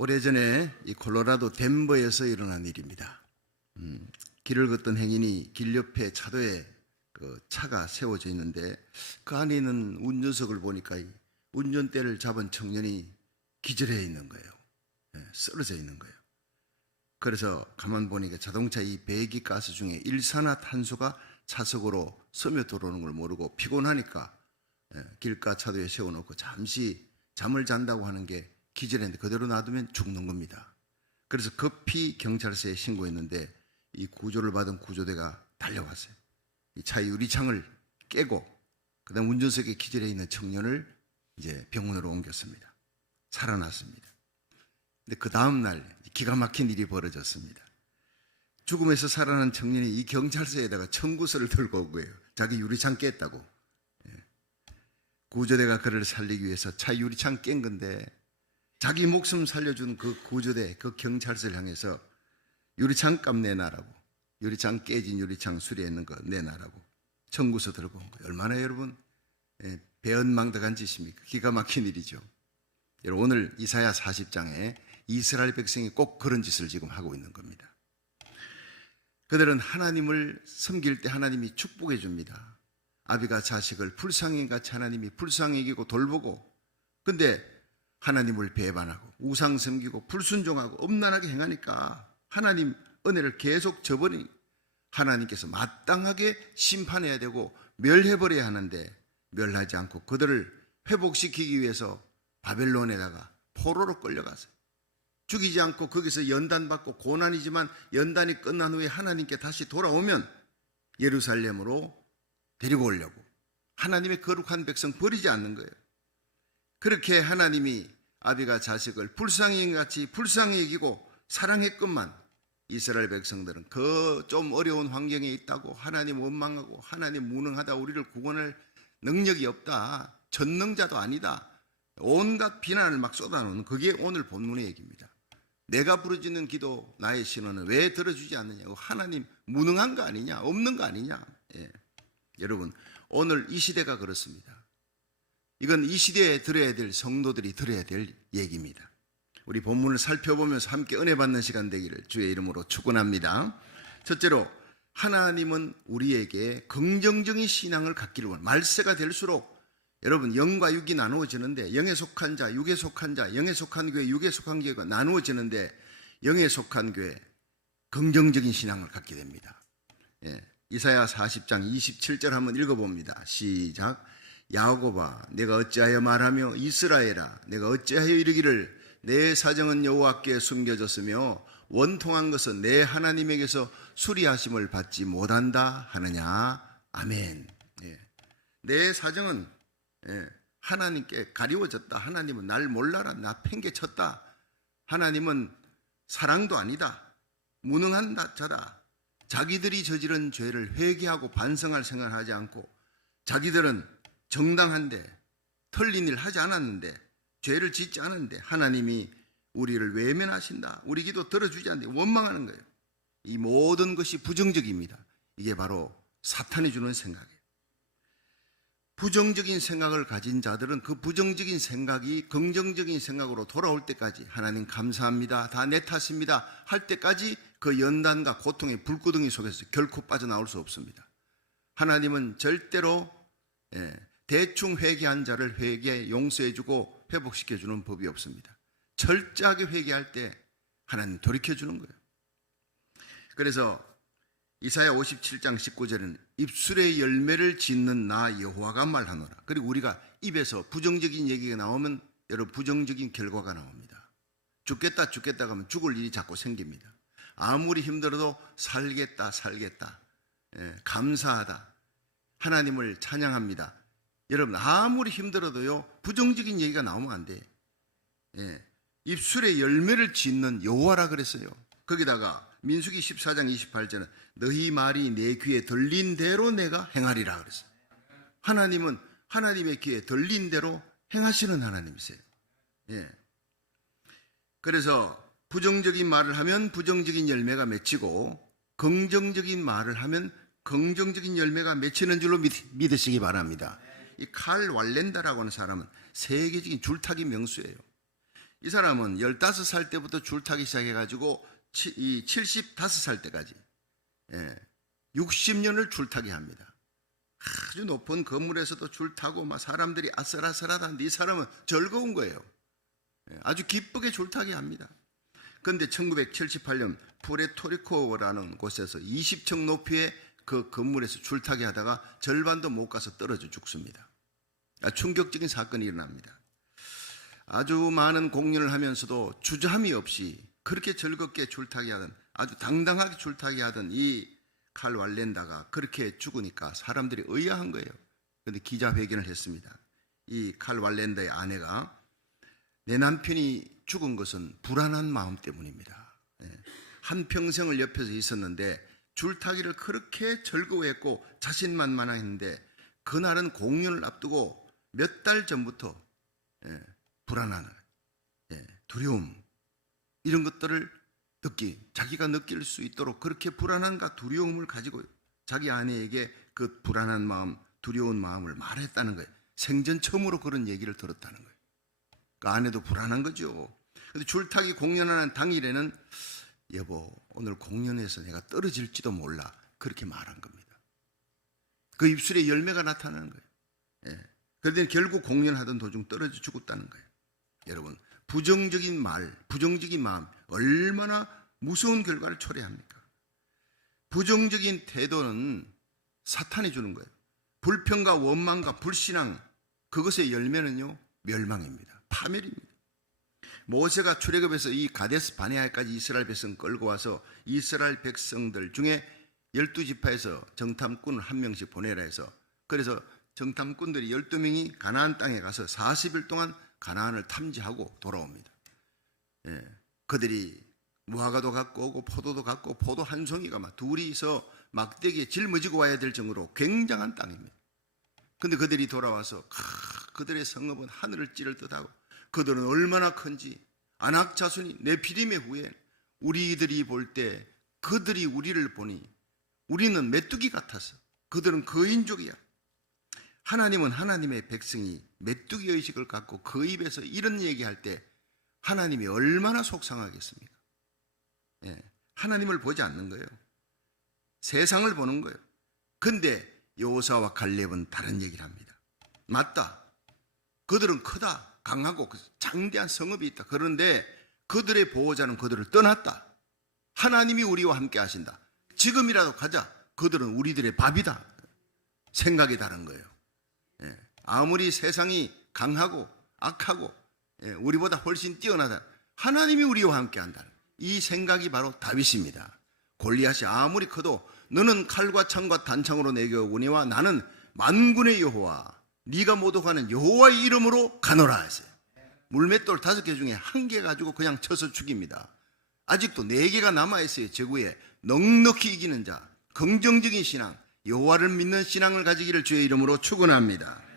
오래전에 이 콜로라도 덴버에서 일어난 일입니다. 길을 걷던 행인이 길 옆에 차도에 그 차가 세워져 있는데 그 안에 있는 운전석을 보니까 이 운전대를 잡은 청년이 기절해 있는 거예요. 쓰러져 있는 거예요. 그래서 가만 보니까 자동차 이 배기가스 중에 일산화탄소가 차석으로 스며 들어오는 걸 모르고 피곤하니까 길가 차도에 세워놓고 잠시 잠을 잔다고 하는 게 기절했는데 그대로 놔두면 죽는 겁니다. 그래서 급히 경찰서에 신고했는데 이 구조를 받은 구조대가 달려왔어요. 이 차 유리창을 깨고 그다음 운전석에 기절해 있는 청년을 이제 병원으로 옮겼습니다. 살아났습니다. 근데 그 다음 날 기가 막힌 일이 벌어졌습니다. 죽음에서 살아난 청년이 이 경찰서에다가 청구서를 들고 온 거예요. 자기 유리창 깼다고. 구조대가 그를 살리기 위해서 차 유리창 깬 건데 자기 목숨 살려준 그 구조대, 그 경찰서를 향해서 유리창 값 내놔라고, 유리창 깨진 유리창 수리했는 거 내놔라고 청구서 들고 온 거예요. 얼마나 여러분 배은망덕한 짓입니까? 기가 막힌 일이죠. 여러분, 오늘 이사야 40장에 이스라엘 백성이 꼭 그런 짓을 지금 하고 있는 겁니다. 그들은 하나님을 섬길 때 하나님이 축복해 줍니다. 아비가 자식을 불쌍히같이 하나님이 불쌍히 여기고 돌보고, 근데 하나님을 배반하고 우상 섬기고 불순종하고 엄란하게 행하니까 하나님 은혜를 계속 저버리니 하나님께서 마땅하게 심판해야 되고 멸해버려야 하는데 멸하지 않고 그들을 회복시키기 위해서 바벨론에다가 포로로 끌려갔어요. 죽이지 않고 거기서 연단받고 고난이지만 연단이 끝난 후에 하나님께 다시 돌아오면 예루살렘으로 데리고 오려고 하나님의 거룩한 백성 버리지 않는 거예요. 그렇게 하나님이 아비가 자식을 불쌍히같이 불쌍히 여기고 사랑했건만 이스라엘 백성들은 그 좀 어려운 환경에 있다고 하나님 원망하고 하나님 무능하다, 우리를 구원할 능력이 없다, 전능자도 아니다, 온갖 비난을 막 쏟아놓는 그게 오늘 본문의 얘기입니다. 내가 부르짖는 기도 나의 신호는 왜 들어주지 않느냐고, 하나님 무능한 거 아니냐, 없는 거 아니냐. 여러분, 오늘 이 시대가 그렇습니다. 이건 이 시대에 들어야 될 성도들이 들어야 될 얘기입니다. 우리 본문을 살펴보면서 함께 은혜 받는 시간 되기를 주의 이름으로 축원합니다. 첫째로, 하나님은 우리에게 긍정적인 신앙을 갖기를 원합니다. 말세가 될수록 여러분, 영과 육이 나누어지는데 영에 속한 자, 육에 속한 자, 영에 속한 교회, 육에 속한 교회가 나누어지는데 영에 속한 교회, 긍정적인 신앙을 갖게 됩니다. 이사야 40장 27절 한번 읽어봅니다. 시작. 야곱아, 내가 어찌하여 말하며 이스라엘아, 내가 어찌하여 이르기를 내 사정은 여호와께 숨겨졌으며 원통한 것은 내 하나님에게서 수리하심을 받지 못한다 하느냐. 아멘. 내 사정은 하나님께 가리워졌다. 하나님은 날 몰라라, 나 팽개쳤다. 하나님은 사랑도 아니다, 무능한 자다. 자기들이 저지른 죄를 회개하고 반성할 생각을 하지 않고 자기들은 정당한데 틀린 일 하지 않았는데 죄를 짓지 않았는데 하나님이 우리를 외면하신다, 우리 기도 들어주지 않는데 원망하는 거예요. 이 모든 것이 부정적입니다. 이게 바로 사탄이 주는 생각이에요. 부정적인 생각을 가진 자들은 그 부정적인 생각이 긍정적인 생각으로 돌아올 때까지 하나님 감사합니다, 다 내 탓입니다 할 때까지 그 연단과 고통의 불구덩이 속에서 결코 빠져나올 수 없습니다. 하나님은 절대로 대충 회개한 자를 회개 용서해주고 회복시켜주는 법이 없습니다. 철저하게 회개할 때 하나님 돌이켜주는 거예요. 그래서 이사야 57장 19절에는 입술의 열매를 짓는 나 여호와가 말하노라. 그리고 우리가 입에서 부정적인 얘기가 나오면 여러분 부정적인 결과가 나옵니다. 죽겠다 하면 죽을 일이 자꾸 생깁니다. 아무리 힘들어도 살겠다 감사하다, 하나님을 찬양합니다. 여러분, 아무리 힘들어도요 부정적인 얘기가 나오면 안 돼. 입술의 열매를 짓는 여호와라 그랬어요. 거기다가 민수기 14장 28절은 너희 말이 내 귀에 들린 대로 내가 행하리라 그랬어요. 하나님은 하나님의 귀에 들린 대로 행하시는 하나님이세요. 그래서 부정적인 말을 하면 부정적인 열매가 맺히고 긍정적인 말을 하면 긍정적인 열매가 맺히는 줄로 믿으시기 바랍니다. 이 칼 왈렌다라고 하는 사람은 세계적인 줄타기 명수예요. 이 사람은 15살 때부터 줄타기 시작해가지고 75살 때까지 60년을 줄타기 합니다. 아주 높은 건물에서도 줄타고 막 사람들이 아슬아슬하다는데 이 사람은 즐거운 거예요. 아주 기쁘게 줄타기 합니다. 그런데 1978년 푸에르토리코라는 곳에서 20층 높이의 그 건물에서 줄타기 하다가 절반도 못 가서 떨어져 죽습니다. 충격적인 사건이 일어납니다. 아주 많은 공연을 하면서도 주저함이 없이 그렇게 즐겁게 줄타기 하던, 아주 당당하게 줄타기 하던 이 칼 왈렌다가 그렇게 죽으니까 사람들이 의아한 거예요. 그런데 기자회견을 했습니다. 이 칼 왈렌다의 아내가 내 남편이 죽은 것은 불안한 마음 때문입니다. 한평생을 옆에서 있었는데 줄타기를 그렇게 즐거워했고 자신만만했는데 그날은 공연을 앞두고 몇 달 전부터 불안한, 두려움, 이런 것들을 자기가 느낄 수 있도록 그렇게 불안함과 두려움을 가지고 자기 아내에게 그 불안한 마음, 두려운 마음을 말했다는 거예요. 생전 처음으로 그런 얘기를 들었다는 거예요. 그 아내도 불안한 거죠. 근데 줄타기 공연하는 당일에는 여보, 오늘 공연에서 내가 떨어질지도 몰라, 그렇게 말한 겁니다. 그 입술에 열매가 나타나는 거예요. 그런데 결국 공연하던 도중 떨어져 죽었다는 거예요. 여러분, 부정적인 말, 부정적인 마음 얼마나 무서운 결과를 초래합니까? 부정적인 태도는 사탄이 주는 거예요. 불평과 원망과 불신앙, 그것의 열매는요, 멸망입니다. 파멸입니다. 모세가 출애굽에서 이 가데스 바네아까지 이스라엘 백성 끌고 와서 이스라엘 백성들 중에 12지파에서 정탐꾼을 한 명씩 보내라 해서, 그래서 정탐꾼들이 12명이 가나안 땅에 가서 40일 동안 가나안을 탐지하고 돌아옵니다. 그들이 무화과도 갖고 오고 포도도 갖고, 포도 한 송이가 막 둘이서 막대기에 짊어지고 와야 될 정도로 굉장한 땅입니다. 그런데 그들이 돌아와서 그들의 성읍은 하늘을 찌를 듯하고, 그들은 얼마나 큰지, 아낙 자손이 네피림의 후에 우리들이 볼 때 그들이 우리를 보니 우리는 메뚜기 같아서 그들은 거인족이야. 하나님은 하나님의 백성이 메뚜기 의식을 갖고 그 입에서 이런 얘기할 때 하나님이 얼마나 속상하겠습니까? 하나님을 보지 않는 거예요. 세상을 보는 거예요. 근데 여호수아와 갈렙은 다른 얘기를 합니다. 맞다, 그들은 크다, 강하고 장대한 성읍이 있다. 그런데 그들의 보호자는 그들을 떠났다. 하나님이 우리와 함께 하신다. 지금이라도 가자. 그들은 우리들의 밥이다. 생각이 다른 거예요. 아무리 세상이 강하고 악하고 우리보다 훨씬 뛰어나다, 하나님이 우리와 함께 한다. 이 생각이 바로 다윗입니다. 골리앗이 아무리 커도 너는 칼과 창과 단창으로 내게 오거니와 나는 만군의 여호와, 네가 모독하는 여호와의 이름으로 가노라 했어요. 물맷돌 5개 중에 1개 가지고 그냥 쳐서 죽입니다. 아직도 4개가 남아있어요. 제구에 넉넉히 이기는 자, 긍정적인 신앙, 여호와를 믿는 신앙을 가지기를 주의 이름으로 축원합니다.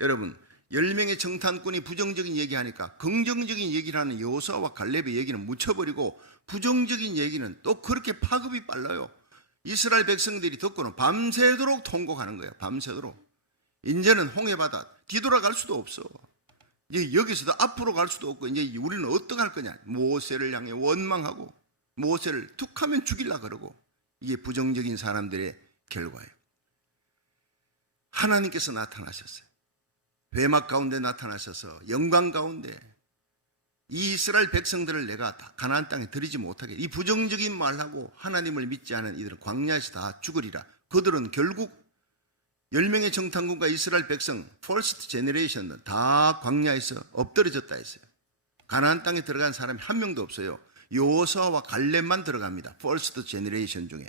여러분, 10명의 정탐꾼이 부정적인 얘기하니까 긍정적인 얘기를 하는 여호수아와 갈렙의 얘기는 묻혀버리고 부정적인 얘기는 또 그렇게 파급이 빨라요. 이스라엘 백성들이 듣고는 밤새도록 통곡하는 거예요. 밤새도록. 이제는 홍해바다 뒤돌아갈 수도 없어. 이제 여기서도 앞으로 갈 수도 없고, 이제 우리는 어떻게 할 거냐. 모세를 향해 원망하고 모세를 툭 하면 죽이려고 그러고, 이게 부정적인 사람들의 결과예요. 하나님께서 나타나셨어요. 회막 가운데 나타나셔서 영광 가운데 이 이스라엘 백성들을 내가 다 가나안 땅에 들이지 못하게, 이 부정적인 말하고 하나님을 믿지 않은 이들은 광야에서 다 죽으리라. 그들은 결국 10명의 정탐꾼과 이스라엘 백성 퍼스트 제너레이션은 다 광야에서 엎드려졌다 했어요. 가나안 땅에 들어간 사람이 한 명도 없어요. 여호수아와 갈렙만 들어갑니다. 퍼스트 제너레이션 중에.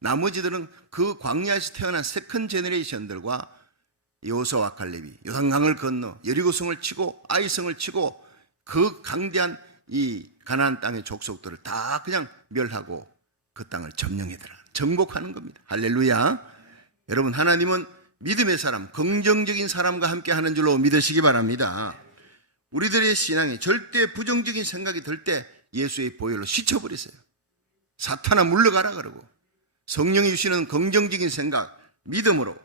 나머지들은 그 광야에서 태어난 세컨 제너레이션들과 여호수아와 갈렙이 요단강을 건너 여리고성을 치고 아이성을 치고 그 강대한 이 가나안 땅의 족속들을 다 그냥 멸하고 그 땅을 점령해 들어 정복하는 겁니다. 할렐루야. 여러분, 하나님은 믿음의 사람, 긍정적인 사람과 함께 하는 줄로 믿으시기 바랍니다. 우리들의 신앙이 절대 부정적인 생각이 들 때 예수의 보혈로 씻어버리세요. 사탄아 물러가라 그러고, 성령이 주시는 긍정적인 생각, 믿음으로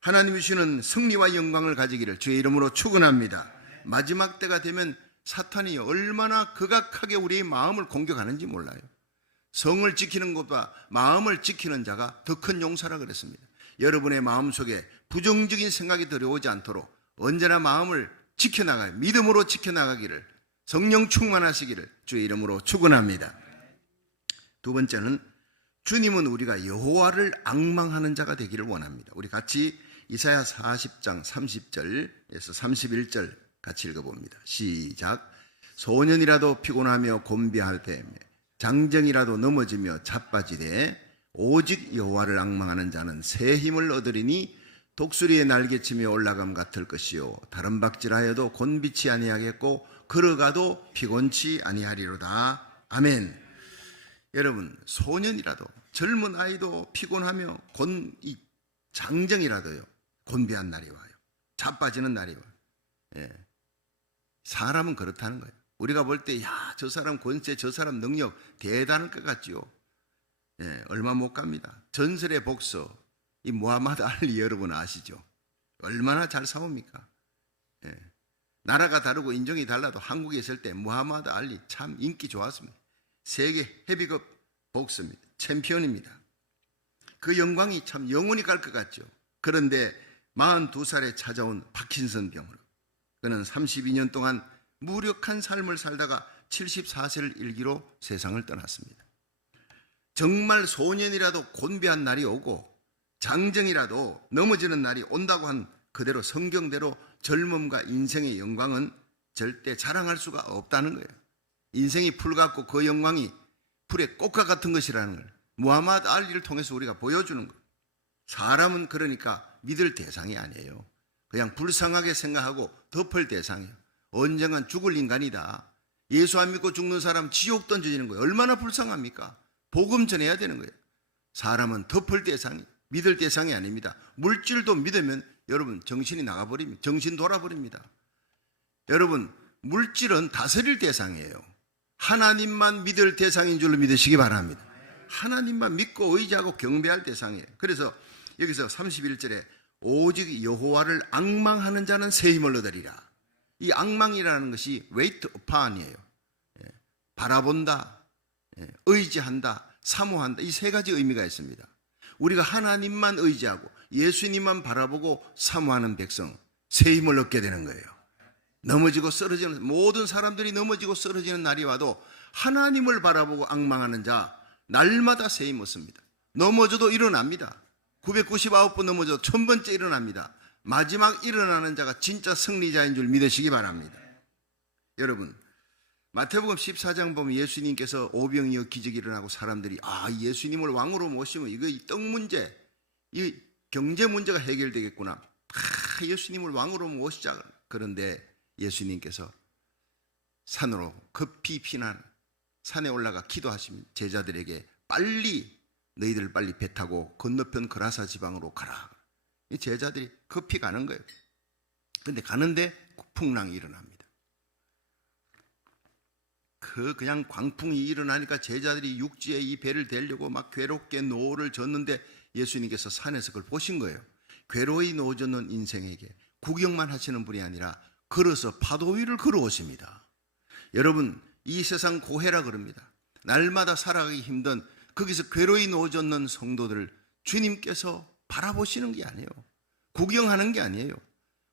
하나님이 주시는 승리와 영광을 가지기를 주의 이름으로 축원합니다. 마지막 때가 되면 사탄이 얼마나 극악하게 우리의 마음을 공격하는지 몰라요. 성을 지키는 것보다 마음을 지키는 자가 더 큰 용사라 그랬습니다. 여러분의 마음속에 부정적인 생각이 들어오지 않도록 언제나 마음을 지켜나가요. 믿음으로 지켜나가기를, 성령 충만하시기를 주의 이름으로 축원합니다. 두 번째는 주님은 우리가 여호와를 앙망하는 자가 되기를 원합니다. 우리 같이 이사야 40장 30절에서 31절 같이 읽어봅니다. 시작. 소년이라도 피곤하며 곤비할 때 장정이라도 넘어지며 자빠지되 오직 여호와를 앙망하는 자는 새 힘을 얻으리니 독수리의 날개치며 올라감 같을 것이요 다른 박질하여도 곤비치 아니하겠고 걸어가도 피곤치 아니하리로다. 아멘. 여러분, 소년이라도 젊은 아이도 피곤하며 장정이라도요 곤비한 날이 와요. 자빠지는 날이 와요. 예. 사람은 그렇다는 거예요. 우리가 볼 때 야, 저 사람 권세, 저 사람 능력 대단할 것 같지요. 예, 얼마 못 갑니다. 전설의 복서 이 무하마드 알리 여러분 아시죠? 얼마나 잘 싸웁니까? 예. 나라가 다르고 인종이 달라도 한국에 있을 때 무하마드 알리 참 인기 좋았습니다. 세계 헤비급 복서입니다. 챔피언입니다. 그 영광이 참 영원히 갈 것 같죠. 그런데 42살에 찾아온 파킨슨 병으로 그는 32년 동안 무력한 삶을 살다가 74세를 일기로 세상을 떠났습니다. 정말 소년이라도 곤비한 날이 오고 장정이라도 넘어지는 날이 온다고 한 그대로 성경대로 젊음과 인생의 영광은 절대 자랑할 수가 없다는 거예요. 인생이 풀 같고 그 영광이 풀의 꽃과 같은 것이라는 걸 무하마드 알리를 통해서 우리가 보여주는 거예요. 사람은 그러니까 믿을 대상이 아니에요. 그냥 불쌍하게 생각하고 덮을 대상이에요. 언젠간 죽을 인간이다. 예수 안 믿고 죽는 사람 지옥 던져지는 거예요. 얼마나 불쌍합니까? 복음 전해야 되는 거예요. 사람은 덮을 대상이, 믿을 대상이 아닙니다. 물질도 믿으면 여러분 정신이 나가버립니다. 정신 돌아버립니다. 여러분, 물질은 다스릴 대상이에요. 하나님만 믿을 대상인 줄로 믿으시기 바랍니다. 하나님만 믿고 의지하고 경배할 대상이에요. 그래서 여기서 31절에 오직 여호와를 앙망하는 자는 새 힘을 얻으리라. 이 앙망이라는 것이 wait upon이에요. 바라본다, 의지한다, 사모한다. 이 세 가지 의미가 있습니다. 우리가 하나님만 의지하고 예수님만 바라보고 사모하는 백성, 새 힘을 얻게 되는 거예요. 넘어지고 쓰러지는, 모든 사람들이 넘어지고 쓰러지는 날이 와도 하나님을 바라보고 앙망하는 자 날마다 새 힘을 얻습니다. 넘어져도 일어납니다. 999번 넘어져도 1000번째 일어납니다. 마지막 일어나는 자가 진짜 승리자인 줄 믿으시기 바랍니다. 여러분, 마태복음 14장 보면 예수님께서 오병이어 기적이 일어나고 사람들이 예수님을 왕으로 모시면 이거 떡 문제, 이 경제 문제가 해결되겠구나. 예수님을 왕으로 모시자. 그런데 예수님께서 산으로 급히 피난, 산에 올라가 기도하시면 제자들에게 너희들 빨리 배 타고 건너편 그라사 지방으로 가라. 이 제자들이 급히 가는 거예요. 근데 가는데 풍랑이 일어납니다. 그냥 광풍이 일어나니까 제자들이 육지에 이 배를 대려고 막 괴롭게 노를 젓는데 예수님께서 산에서 그걸 보신 거예요. 괴로이 노젓는 인생에게 구경만 하시는 분이 아니라 걸어서 파도 위를 걸어오십니다. 여러분, 이 세상 고해라 그럽니다. 날마다 살아가기 힘든 거기서 괴로이 노젓는 성도들을 주님께서 바라보시는 게 아니에요. 구경하는 게 아니에요.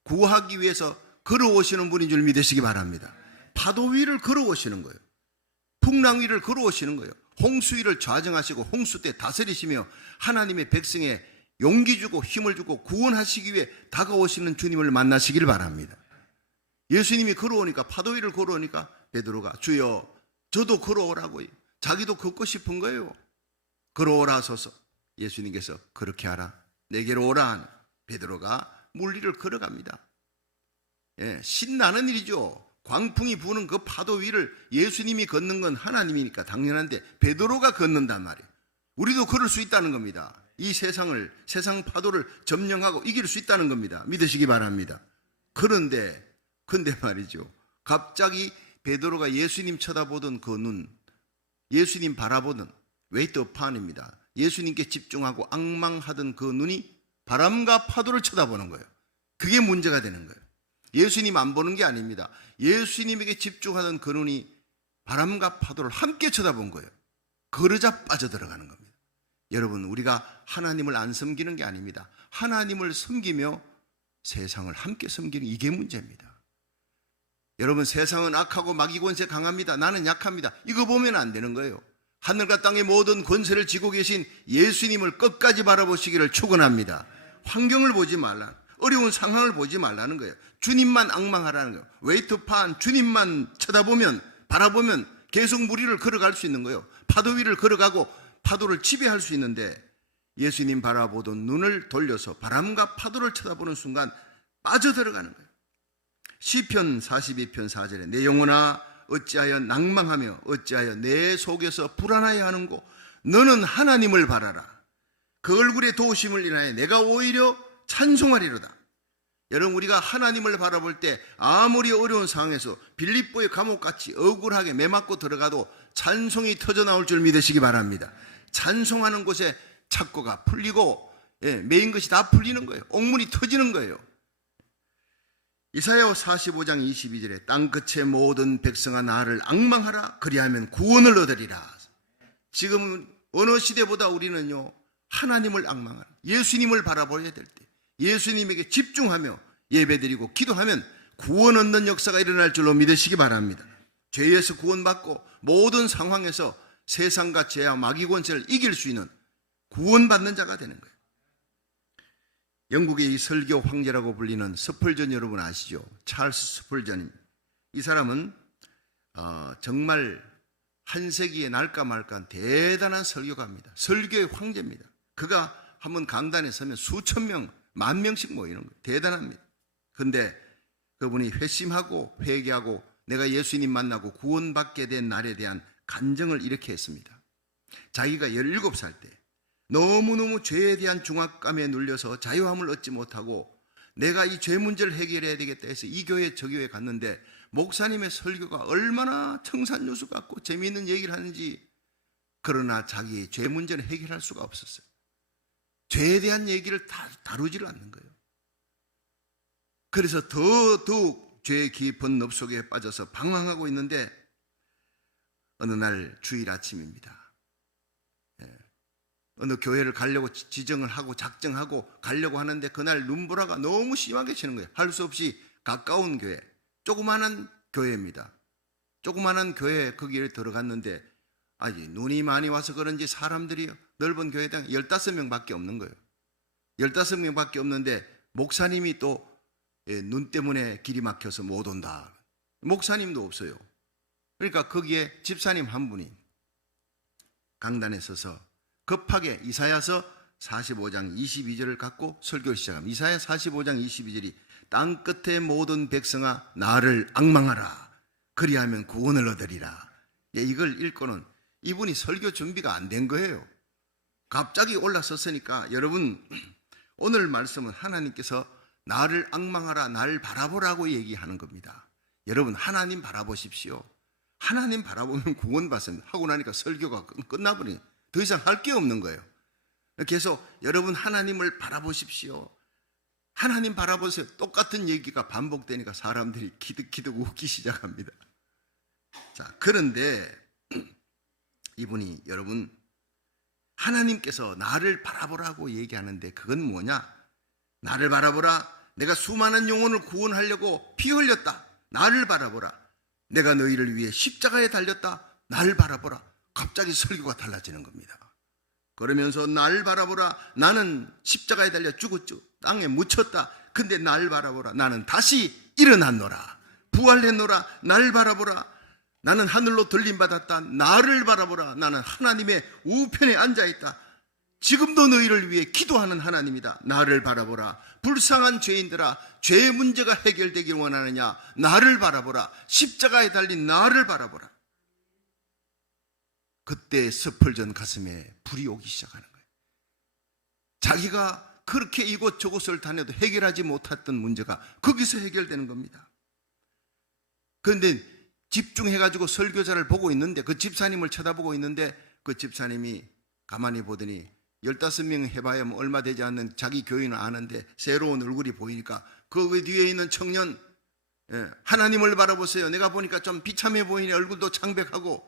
구하기 위해서 걸어오시는 분인 줄 믿으시기 바랍니다. 파도 위를 걸어오시는 거예요. 풍랑 위를 걸어오시는 거예요. 홍수 위를 좌정하시고 홍수 때 다스리시며 하나님의 백성에 용기 주고 힘을 주고 구원하시기 위해 다가오시는 주님을 만나시기를 바랍니다. 예수님이 걸어오니까, 파도 위를 걸어오니까 베드로가 주여 저도 걸어오라고요. 자기도 걷고 싶은 거예요. 걸어오라소서. 예수님께서 그렇게 하라, 내게로 오라 하니 베드로가 물 위를 걸어갑니다. 신나는 일이죠. 광풍이 부는 그 파도 위를 예수님이 걷는 건 하나님이니까 당연한데 베드로가 걷는단 말이에요. 우리도 걸을 수 있다는 겁니다. 이 세상 파도를 점령하고 이길 수 있다는 겁니다. 믿으시기 바랍니다. 근데 말이죠, 갑자기 베드로가 예수님 쳐다보던 그 눈, 예수님 바라보던 웨이트 판입니다. 예수님께 집중하고 앙망하던 그 눈이 바람과 파도를 쳐다보는 거예요. 그게 문제가 되는 거예요. 예수님 안 보는 게 아닙니다. 예수님에게 집중하던 그 눈이 바람과 파도를 함께 쳐다본 거예요. 그러자 빠져들어가는 겁니다. 여러분, 우리가 하나님을 안 섬기는 게 아닙니다. 하나님을 섬기며 세상을 함께 섬기는 이게 문제입니다. 여러분, 세상은 악하고 마귀 권세 강합니다. 나는 약합니다. 이거 보면 안 되는 거예요. 하늘과 땅의 모든 권세를 쥐고 계신 예수님을 끝까지 바라보시기를 축원합니다. 환경을 보지 말라, 어려운 상황을 보지 말라는 거예요. 주님만 앙망하라는 거예요. 웨이트판 주님만 쳐다보면, 바라보면 계속 물 위를 걸어갈 수 있는 거예요. 파도 위를 걸어가고 파도를 지배할 수 있는데, 예수님 바라보던 눈을 돌려서 바람과 파도를 쳐다보는 순간 빠져들어가는 거예요. 시편 42편 4절에 내 영혼아 어찌하여 낭망하며 어찌하여 내 속에서 불안하여 하는고, 너는 하나님을 바라라. 그 얼굴의 도우심을 인하여 내가 오히려 찬송하리로다. 여러분, 우리가 하나님을 바라볼 때 아무리 어려운 상황에서 빌립보의 감옥같이 억울하게 매맞고 들어가도 찬송이 터져나올 줄 믿으시기 바랍니다. 찬송하는 곳에 착고가 풀리고 매인 것이 다 풀리는 거예요. 옥문이 터지는 거예요. 이사야 45장 22절에 땅끝의 모든 백성아 나를 앙망하라. 그리하면 구원을 얻으리라. 지금 어느 시대보다 우리는요, 하나님을 앙망하라, 예수님을 바라보아야 될 때 예수님에게 집중하며 예배드리고 기도하면 구원 얻는 역사가 일어날 줄로 믿으시기 바랍니다. 죄에서 구원받고 모든 상황에서 세상과 죄와 마귀 권세를 이길 수 있는 구원받는 자가 되는 거예요. 영국의 이 설교 황제라고 불리는 스펄전, 여러분 아시죠? 찰스 스펄전입니다. 이 사람은 정말 한 세기에 날까 말까 대단한 설교가입니다. 설교의 황제입니다. 그가 한번 강단에 서면 수천 명, 만 명씩 모이는 거예요. 대단합니다. 그런데 그분이 회심하고 회개하고 내가 예수님 만나고 구원받게 된 날에 대한 간증을 이렇게 했습니다. 자기가 17살 때 너무너무 죄에 대한 중압감에 눌려서 자유함을 얻지 못하고 내가 이 죄 문제를 해결해야 되겠다 해서 이 교회 저 교회 갔는데 목사님의 설교가 얼마나 청산유수 같고 재미있는 얘기를 하는지, 그러나 자기의 죄 문제는 해결할 수가 없었어요. 죄에 대한 얘기를 다루지를 않는 거예요. 그래서 더욱 죄의 깊은 늪 속에 빠져서 방황하고 있는데 어느 날 주일 아침입니다. 어느 교회를 가려고 지정을 하고 작정하고 가려고 하는데 그날 눈보라가 너무 심하게 치는 거예요. 할 수 없이 가까운 교회, 조그마한 교회입니다. 조그마한 교회 거기에 들어갔는데 눈이 많이 와서 그런지 사람들이 넓은 교회당 15명밖에 없는 거예요. 15명밖에 없는데 목사님이 또 눈 때문에 길이 막혀서 못 온다. 목사님도 없어요. 그러니까 거기에 집사님 한 분이 강단에 서서 급하게 이사야서 45장 22절을 갖고 설교를 시작합니다. 이사야 45장 22절이 땅 끝의 모든 백성아 나를 앙망하라. 그리하면 구원을 얻으리라. 이걸 읽고는 이분이 설교 준비가 안 된 거예요. 갑자기 올라섰으니까, 여러분, 오늘 말씀은 하나님께서 나를 앙망하라, 나를 바라보라고 얘기하는 겁니다. 여러분, 하나님 바라보십시오. 하나님 바라보면 구원받습니다. 하고 나니까 설교가 끝나버리니 더 이상 할 게 없는 거예요. 계속 여러분 하나님을 바라보십시오. 하나님 바라보세요. 똑같은 얘기가 반복되니까 사람들이 기득기득 웃기 시작합니다. 자, 그런데 이분이, 여러분, 하나님께서 나를 바라보라고 얘기하는데 그건 뭐냐? 나를 바라보라. 내가 수많은 영혼을 구원하려고 피 흘렸다. 나를 바라보라. 내가 너희를 위해 십자가에 달렸다. 나를 바라보라. 갑자기 설교가 달라지는 겁니다. 그러면서 나를 바라보라. 나는 십자가에 달려 죽었죠. 땅에 묻혔다. 근데 나를 바라보라. 나는 다시 일어났노라. 부활했노라. 나를 바라보라. 나는 하늘로 들림받았다. 나를 바라보라. 나는 하나님의 우편에 앉아있다. 지금도 너희를 위해 기도하는 하나님이다. 나를 바라보라. 불쌍한 죄인들아, 죄의 문제가 해결되길 원하느냐? 나를 바라보라. 십자가에 달린 나를 바라보라. 그때 스펄전 가슴에 불이 오기 시작하는 거예요. 자기가 그렇게 이곳저곳을 다녀도 해결하지 못했던 문제가 거기서 해결되는 겁니다. 그런데 집중해가지고 설교자를 보고 있는데, 그 집사님을 쳐다보고 있는데, 그 집사님이 가만히 보더니 15명 해봐야 얼마 되지 않는 자기 교인을 아는데 새로운 얼굴이 보이니까 그 뒤에 있는 청년, 하나님을 바라보세요. 내가 보니까 좀 비참해 보이네. 얼굴도 창백하고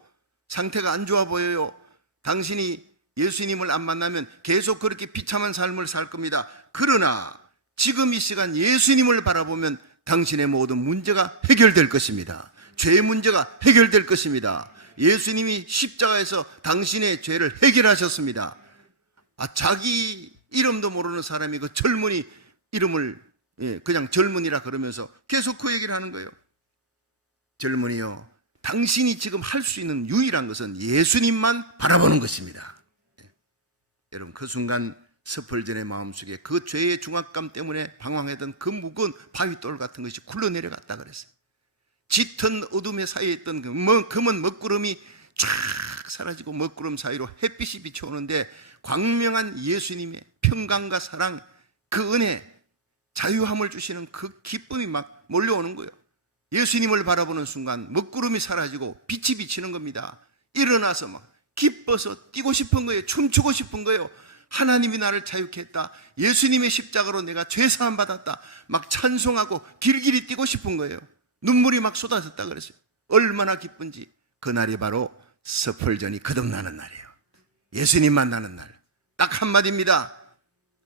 상태가 안 좋아 보여요. 당신이 예수님을 안 만나면 계속 그렇게 비참한 삶을 살 겁니다. 그러나 지금 이 시간 예수님을 바라보면 당신의 모든 문제가 해결될 것입니다. 죄의 문제가 해결될 것입니다. 예수님이 십자가에서 당신의 죄를 해결하셨습니다. 자기 이름도 모르는 사람이 그 젊은이 이름을 그냥 젊은이라 그러면서 계속 그 얘기를 하는 거예요. 젊은이요, 당신이 지금 할 수 있는 유일한 것은 예수님만 바라보는 것입니다. 여러분, 그 순간 스펄전의 마음속에 그 죄의 중압감 때문에 방황했던 그 무거운 바위돌 같은 것이 굴러내려갔다 그랬어요. 짙은 어둠의 사이에 있던 그 검은 먹구름이 쫙 사라지고 먹구름 사이로 햇빛이 비춰오는데 광명한 예수님의 평강과 사랑, 그 은혜, 자유함을 주시는 그 기쁨이 막 몰려오는 거예요. 예수님을 바라보는 순간 먹구름이 사라지고 빛이 비치는 겁니다. 일어나서 막 기뻐서 뛰고 싶은 거예요. 춤추고 싶은 거예요. 하나님이 나를 자유케 했다. 예수님의 십자가로 내가 죄사함 받았다. 막 찬송하고 길길이 뛰고 싶은 거예요. 눈물이 막 쏟아졌다 그랬어요. 얼마나 기쁜지. 그날이 바로 스펄전이 거듭나는 날이에요. 예수님 만나는 날. 딱 한마디입니다.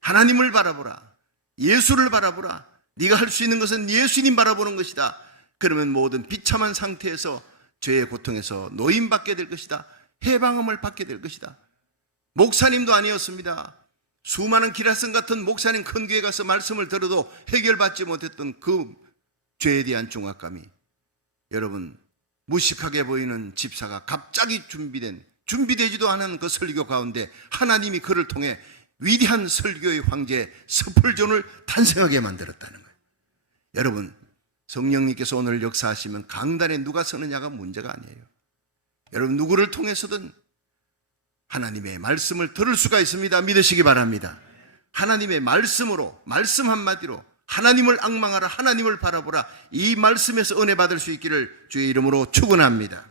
하나님을 바라보라. 예수를 바라보라. 네가 할 수 있는 것은 예수님 바라보는 것이다. 그러면 모든 비참한 상태에서 죄의 고통에서 노임받게 될 것이다. 해방함을 받게 될 것이다. 목사님도 아니었습니다. 수많은 기라성 같은 목사님 큰 교회 가서 말씀을 들어도 해결받지 못했던 그 죄에 대한 중압감이, 여러분, 무식하게 보이는 집사가 갑자기 준비되지도 않은 그 설교 가운데 하나님이 그를 통해 위대한 설교의 황제 스펄전을 탄생하게 만들었다는 거예요. 여러분, 성령님께서 오늘 역사하시면 강단에 누가 서느냐가 문제가 아니에요. 여러분, 누구를 통해서든 하나님의 말씀을 들을 수가 있습니다. 믿으시기 바랍니다. 하나님의 말씀으로, 말씀 한마디로 하나님을 앙망하라, 하나님을 바라보라, 이 말씀에서 은혜 받을 수 있기를 주의 이름으로 축원합니다.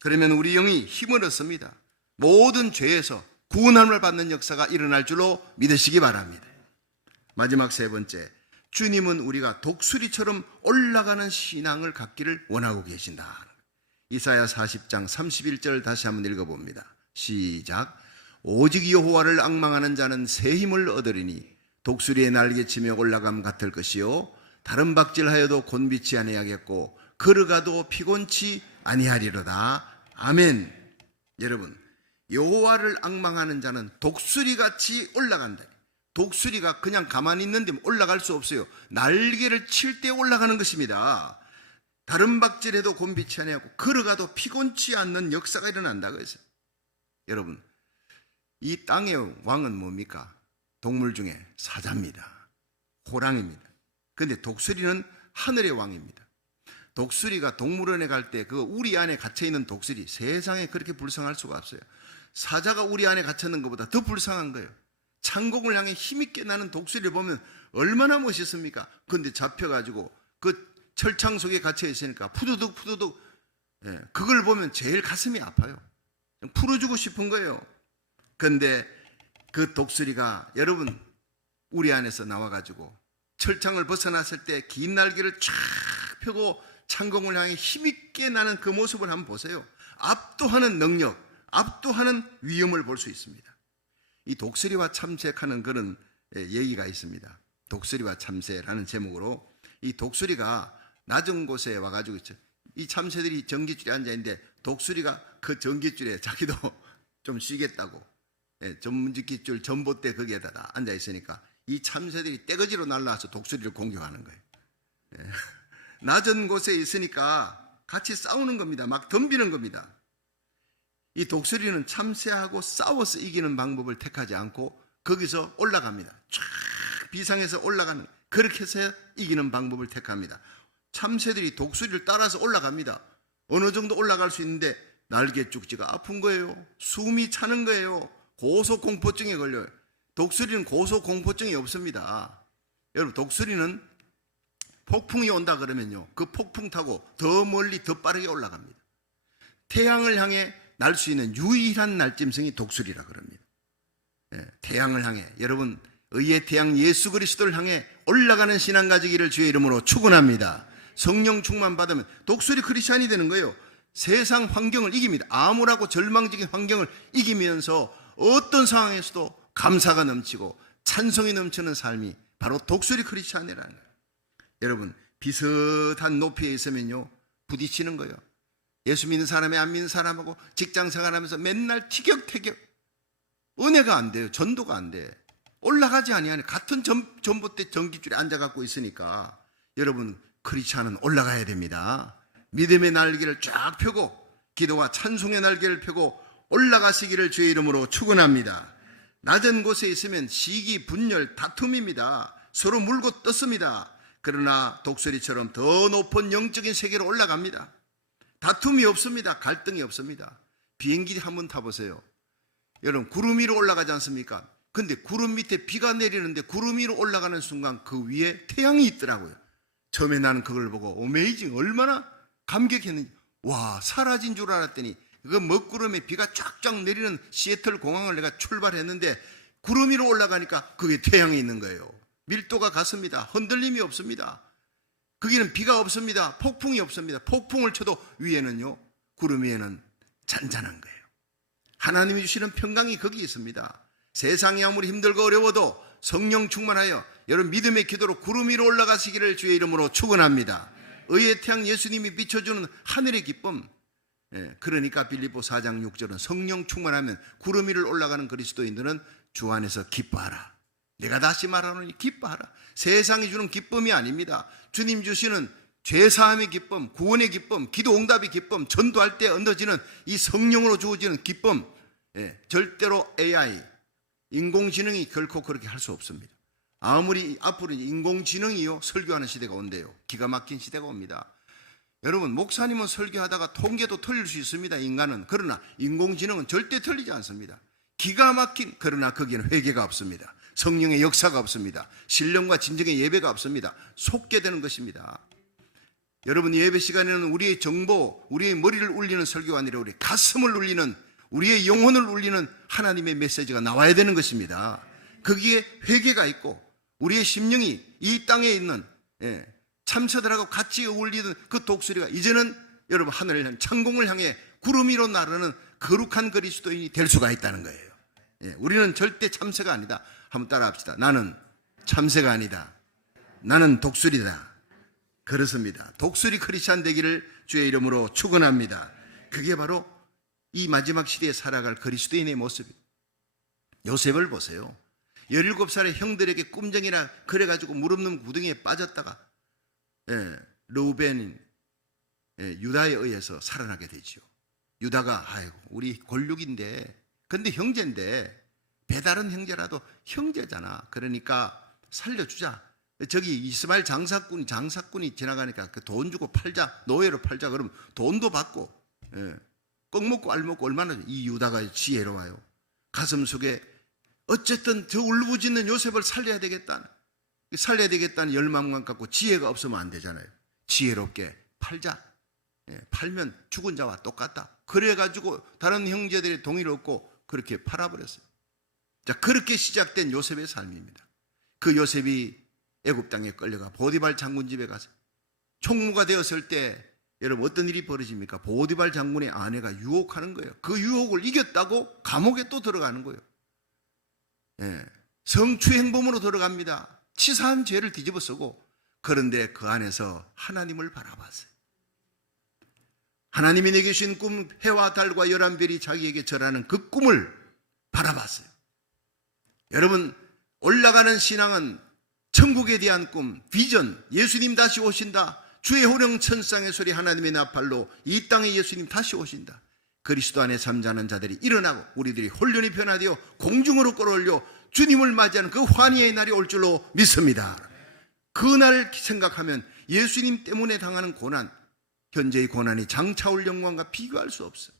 그러면 우리 영이 힘을 얻습니다. 모든 죄에서 구원함을 받는 역사가 일어날 줄로 믿으시기 바랍니다. 마지막 세 번째, 주님은 우리가 독수리처럼 올라가는 신앙을 갖기를 원하고 계신다. 이사야 40장 31절 다시 한번 읽어봅니다. 시작. 오직 여호와를 앙망하는 자는 새 힘을 얻으리니 독수리의 날개치며 올라감 같을 것이요 다른 박질하여도 곤비치 아니하겠고 걸어가도 피곤치 아니하리로다. 아멘. 여러분, 여호와를 앙망하는 자는 독수리같이 올라간다. 독수리가 그냥 가만히 있는데 올라갈 수 없어요. 날개를 칠 때 올라가는 것입니다. 다른 박질해도 곤비치 아니하고 걸어가도 피곤치 않는 역사가 일어난다고 했어요. 여러분, 이 땅의 왕은 뭡니까? 동물 중에 사자입니다. 호랑입니다. 그런데 독수리는 하늘의 왕입니다. 독수리가 동물원에 갈 때 그 우리 안에 갇혀있는 독수리, 세상에 그렇게 불쌍할 수가 없어요. 사자가 우리 안에 갇혔는 것보다 더 불쌍한 거예요. 창공을 향해 힘있게 나는 독수리를 보면 얼마나 멋있습니까? 그런데 잡혀가지고 그 철창 속에 갇혀 있으니까 푸드득 그걸 보면 제일 가슴이 아파요. 풀어주고 싶은 거예요. 그런데 그 독수리가, 여러분, 우리 안에서 나와가지고 철창을 벗어났을 때 긴 날개를 쫙 펴고 창공을 향해 힘있게 나는 그 모습을 한번 보세요. 압도하는 능력, 압도하는 위엄을 볼 수 있습니다. 이 독수리와 참새하는 그런 얘기가 있습니다. 독수리와 참새라는 제목으로 이 독수리가 낮은 곳에 와가지고 이 참새들이 전깃줄에 앉아있는데 독수리가 그 전깃줄에 자기도 좀 쉬겠다고 전깃줄 전봇대 거기에다가 앉아있으니까 이 참새들이 떼거지로 날라와서 독수리를 공격하는 거예요. 낮은 곳에 있으니까 같이 싸우는 겁니다. 막 덤비는 겁니다. 이 독수리는 참새하고 싸워서 이기는 방법을 택하지 않고 거기서 올라갑니다. 쫙 비상에서 올라가는, 그렇게 해서 이기는 방법을 택합니다. 참새들이 독수리를 따라서 올라갑니다. 어느 정도 올라갈 수 있는데 날개 쭉지가 아픈 거예요. 숨이 차는 거예요. 고소공포증에 걸려요. 독수리는 고소공포증이 없습니다. 여러분, 독수리는 폭풍이 온다 그러면요, 그 폭풍 타고 더 멀리 더 빠르게 올라갑니다. 태양을 향해 날 수 있는 유일한 날짐승이 독수리라 그럽니다. 태양을 향해, 여러분, 의의 태양 예수 그리스도를 향해 올라가는 신앙 가지기를 주의 이름으로 축원합니다. 성령 충만 받으면 독수리 크리스찬이 되는 거예요. 세상 환경을 이깁니다. 암울하고 절망적인 환경을 이기면서 어떤 상황에서도 감사가 넘치고 찬송이 넘치는 삶이 바로 독수리 크리스찬이라는 거예요. 여러분, 비슷한 높이에 있으면요 부딪히는 거예요. 예수 믿는 사람이 안 믿는 사람하고 직장 생활하면서 맨날 티격태격, 은혜가 안 돼요. 전도가 안 돼. 올라가지 아니하네. 같은 전봇대 전기줄에 앉아갖고 있으니까. 여러분, 크리스찬은 올라가야 됩니다. 믿음의 날개를 쫙 펴고 기도와 찬송의 날개를 펴고 올라가시기를 주의 이름으로 축원합니다. 낮은 곳에 있으면 시기, 분열, 다툼입니다. 서로 물고 떴습니다. 그러나 독수리처럼 더 높은 영적인 세계로 올라갑니다. 다툼이 없습니다. 갈등이 없습니다. 비행기 한번 타보세요. 여러분, 구름 위로 올라가지 않습니까? 근데 구름 밑에 비가 내리는데 구름 위로 올라가는 순간 그 위에 태양이 있더라고요. 처음에 나는 그걸 보고 어메이징, 얼마나 감격했는지. 와, 사라진 줄 알았더니 그 먹구름에 비가 쫙쫙 내리는 시애틀 공항을 내가 출발했는데 구름 위로 올라가니까 그게 태양이 있는 거예요. 밀도가 같습니다. 흔들림이 없습니다. 거기는 비가 없습니다. 폭풍이 없습니다. 폭풍을 쳐도 위에는요, 구름 위에는 잔잔한 거예요. 하나님이 주시는 평강이 거기 있습니다. 세상이 아무리 힘들고 어려워도 성령 충만하여 여러분 믿음의 기도로 구름 위로 올라가시기를 주의 이름으로 축원합니다. 의의 태양 예수님이 비춰주는 하늘의 기쁨. 그러니까 빌립보 4장 6절은 성령 충만하면 구름 위를 올라가는 그리스도인들은 주 안에서 기뻐하라. 내가 다시 말하노니 기뻐하라. 세상이 주는 기쁨이 아닙니다. 주님 주시는 죄사함의 기쁨, 구원의 기쁨, 기도 응답의 기쁨, 전도할 때 얻어지는 이 성령으로 주어지는 기쁨. 절대로 AI, 인공지능이 결코 그렇게 할 수 없습니다. 아무리 앞으로 인공지능이요 설교하는 시대가 온대요. 기가 막힌 시대가 옵니다. 여러분, 목사님은 설교하다가 통계도 틀릴 수 있습니다. 인간은. 그러나 인공지능은 절대 틀리지 않습니다. 기가 막힌, 그러나 거기에는 회개가 없습니다. 성령의 역사가 없습니다. 신령과 진정의 예배가 없습니다. 속게 되는 것입니다. 여러분, 예배 시간에는 우리의 정보, 우리의 머리를 울리는 설교가 아니라 우리 가슴을 울리는, 우리의 영혼을 울리는 하나님의 메시지가 나와야 되는 것입니다. 거기에 회개가 있고 우리의 심령이 이 땅에 있는 참새들하고 같이 어울리는 그 독수리가 이제는 여러분 하늘을 향해 창공을 향해 구름 위로 나르는 거룩한 그리스도인이 될 수가 있다는 거예요. 우리는 절대 참새가 아니다. 한번 따라 합시다. 나는 참새가 아니다. 나는 독수리다. 그렇습니다. 독수리 크리스찬 되기를 주의 이름으로 축원합니다. 그게 바로 이 마지막 시대에 살아갈 그리스도인의 모습입니다. 요셉을 보세요. 17살의 형들에게 꿈정이나 그래가지고 물 없는 구덩이에 빠졌다가 르우벤인 유다에 의해서 살아나게 되죠. 유다가 아이고 우리 골육인데, 근데 형제인데, 배다른 형제라도 형제잖아. 그러니까 살려주자. 저기 이스마엘 장사꾼이 지나가니까 그 돈 주고 팔자, 노예로 팔자. 그러면 돈도 받고 꺽 먹고 알 먹고 얼마나. 이 유다가 지혜로워요. 가슴 속에 어쨌든 저 울부짖는 요셉을 살려야 되겠다는 열망만 갖고 지혜가 없으면 안 되잖아요. 지혜롭게 팔자. 팔면 죽은 자와 똑같다. 그래가지고 다른 형제들의 동의를 얻고 그렇게 팔아버렸어요. 자, 그렇게 시작된 요셉의 삶입니다. 그 요셉이 애굽 땅에 끌려가 보디발 장군 집에 가서 총무가 되었을 때 여러분 어떤 일이 벌어집니까? 보디발 장군의 아내가 유혹하는 거예요. 그 유혹을 이겼다고 감옥에 또 들어가는 거예요. 성추행범으로 들어갑니다. 치사한 죄를 뒤집어 쓰고. 그런데 그 안에서 하나님을 바라봤어요. 하나님이 내게 주신 꿈, 해와 달과 열한 별이 자기에게 절하는 그 꿈을 바라봤어요. 여러분, 올라가는 신앙은 천국에 대한 꿈, 비전, 예수님 다시 오신다. 주의 호령 천상의 소리, 하나님의 나팔로 이 땅에 예수님 다시 오신다. 그리스도 안에 잠자는 자들이 일어나고 우리들이 혼련이 변화되어 공중으로 끌어올려 주님을 맞이하는 그 환희의 날이 올 줄로 믿습니다. 그날 생각하면 예수님 때문에 당하는 고난, 현재의 고난이 장차올 영광과 비교할 수 없어요.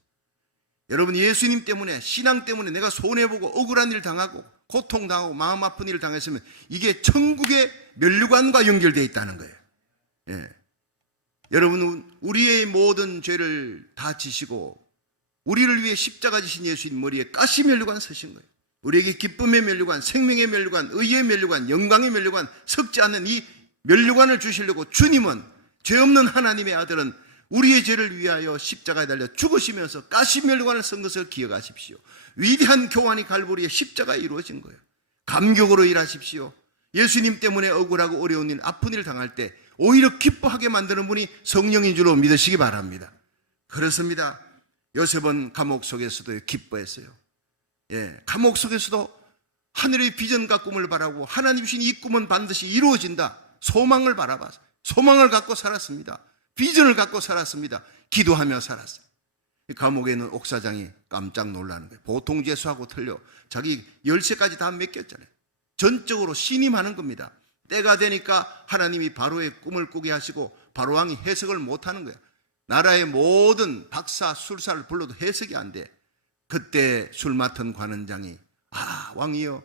여러분, 예수님 때문에, 신앙 때문에 내가 손해보고 억울한 일 당하고 고통당하고 마음 아픈 일을 당했으면 이게 천국의 면류관과 연결되어 있다는 거예요. 여러분, 우리의 모든 죄를 다 지시고 우리를 위해 십자가 지신 예수님 머리에 가시 면류관 서신 거예요. 우리에게 기쁨의 면류관, 생명의 면류관, 의의 면류관, 영광의 면류관, 섞지 않는 이 면류관을 주시려고 주님은 죄 없는 하나님의 아들은 우리의 죄를 위하여 십자가에 달려 죽으시면서 가시멸관을 쓴 것을 기억하십시오. 위대한 교환이 갈보리의 십자가에 이루어진 거예요. 감격으로 일하십시오. 예수님 때문에 억울하고 어려운 일, 아픈 일을 당할 때 오히려 기뻐하게 만드는 분이 성령인 줄로 믿으시기 바랍니다. 그렇습니다. 요셉은 감옥 속에서도 기뻐했어요. 감옥 속에서도 하늘의 비전과 꿈을 바라고 하나님 주신 이 꿈은 반드시 이루어진다. 소망을 바라봐서 소망을 갖고 살았습니다. 비전을 갖고 살았습니다. 기도하며 살았어요. 감옥에 있는 옥사장이 깜짝 놀라는 거예요. 보통 죄수하고 틀려 자기 열쇠까지 다 맡겼잖아요. 전적으로 신임하는 겁니다. 때가 되니까 하나님이 바로의 꿈을 꾸게 하시고 바로 왕이 해석을 못하는 거예요. 나라의 모든 박사, 술사를 불러도 해석이 안 돼. 그때 술 맡은 관원장이 왕이여,